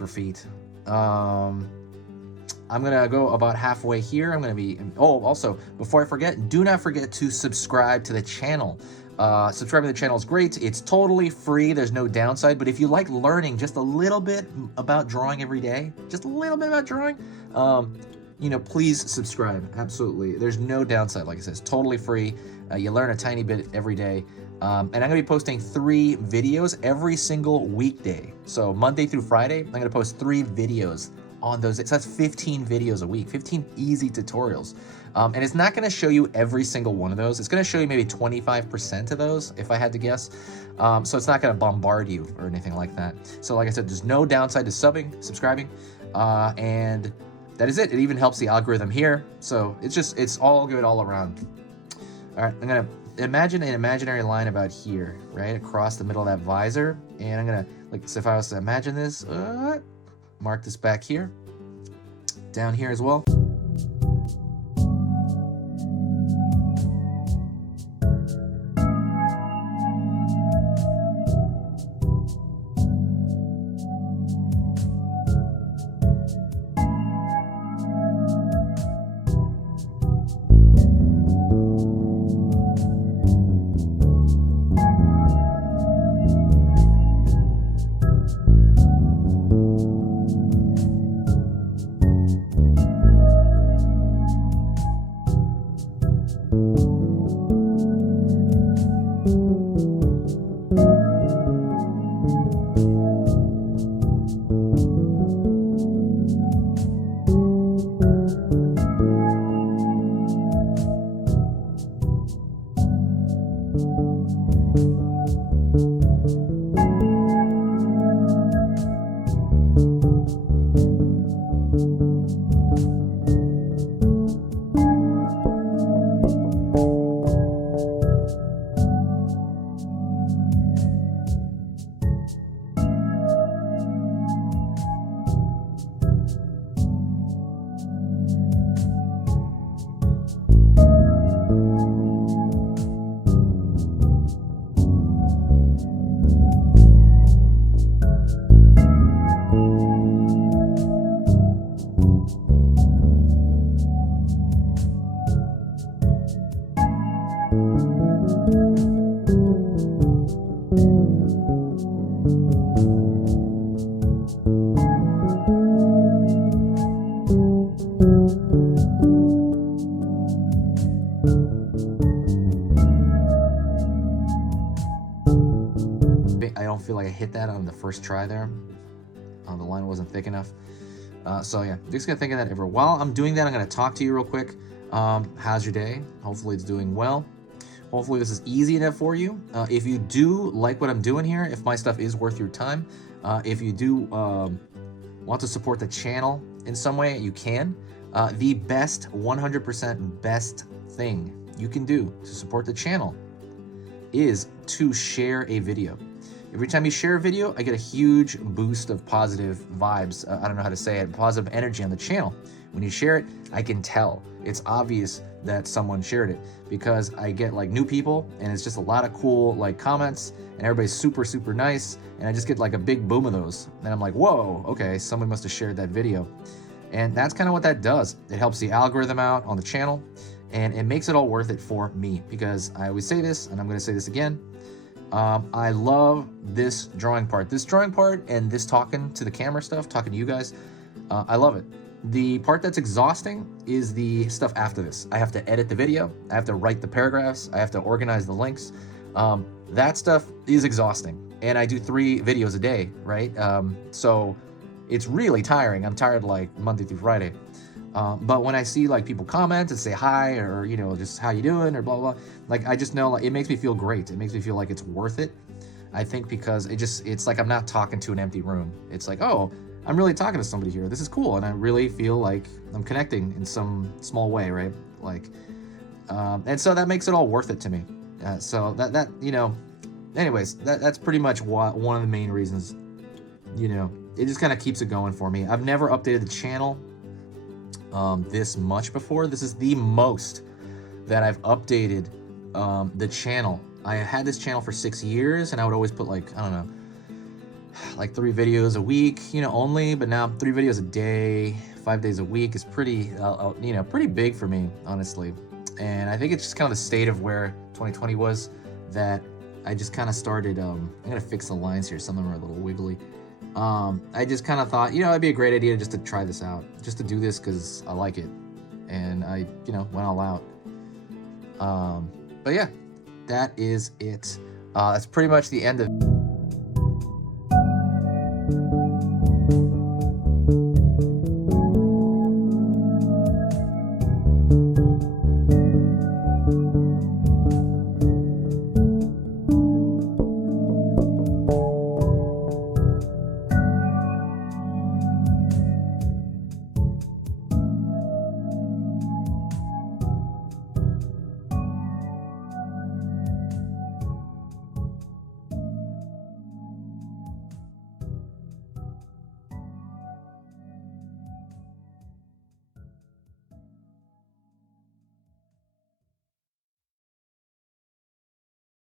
for feet. I'm gonna go about halfway here. I'm gonna be, oh, also, before I forget, do not forget to subscribe to the channel. Subscribing to the channel is great. It's totally free. There's no downside. But if you like learning just a little bit about drawing every day, just a little bit about drawing, you know, please subscribe. Absolutely. There's no downside. Like I said, it's totally free. You learn a tiny bit every day. And I'm gonna be posting 3 videos every single weekday. So Monday through Friday, I'm gonna post 3 videos on those. So that's 15 videos a week, 15 easy tutorials. And it's not gonna show you every single one of those. It's gonna show you maybe 25% of those, if I had to guess. So it's not gonna bombard you or anything like that. So like I said, there's no downside to subscribing, and that is it. It even helps the algorithm here. So it's all good all around. All right, I'm gonna imagine an imaginary line about here, right across the middle of that visor. And I'm gonna, like, so if I was to imagine this, mark this back here, down here as well. I don't feel like I hit that on the first try there. The line wasn't thick enough. So yeah, just gonna think of that every while I'm doing that. I'm gonna talk to you real quick. How's your day? Hopefully it's doing well. Hopefully this is easy enough for you. If you do like what I'm doing here, if my stuff is worth your time, if you do want to support the channel in some way, you can. The best, 100% best thing you can do to support the channel is to share a video. Every time you share a video, I get a huge boost of positive vibes. I don't know how to say it, positive energy on the channel. When you share it, I can tell. It's obvious that someone shared it because I get like new people and it's just a lot of cool like comments and everybody's super, super nice. And I just get like a big boom of those. And I'm like, whoa, okay, someone must have shared that video. And that's kind of what that does. It helps the algorithm out on the channel and it makes it all worth it for me because I always say this and I'm gonna say this again. I love this drawing part. This drawing part and this talking to the camera stuff, talking to you guys, I love it. The part that's exhausting is the stuff after this. I have to edit the video. I have to write the paragraphs. I have to organize the links. That stuff is exhausting. And I do 3 videos a day, right? So it's really tiring. I'm tired like Monday through Friday. But when I see like people comment and say hi or, you know, just how you doing or blah, blah, like I just know like it makes me feel great. It makes me feel like it's worth it. I think because it's like I'm not talking to an empty room. It's like, oh, I'm really talking to somebody here. This is cool. And I really feel like I'm connecting in some small way, right? Like, and so that makes it all worth it to me. So that, you know, anyways, that's pretty much one of the main reasons, you know, it just kind of keeps it going for me. I've never updated the channel this much before. This is the most that I've updated the channel. I had this channel for 6 years and I would always put like, I don't know, like 3 videos a week, you know, only, but now 3 videos a day, 5 days a week is pretty, you know, pretty big for me, honestly. And I think it's just kind of the state of where 2020 was, that I just kind of started, I'm gonna fix the lines here, some of them are a little wiggly. I just kind of thought, you know, it'd be a great idea just to try this out, just to do this because I like it. And I, you know, went all out. But yeah, that is it. That's pretty much the end of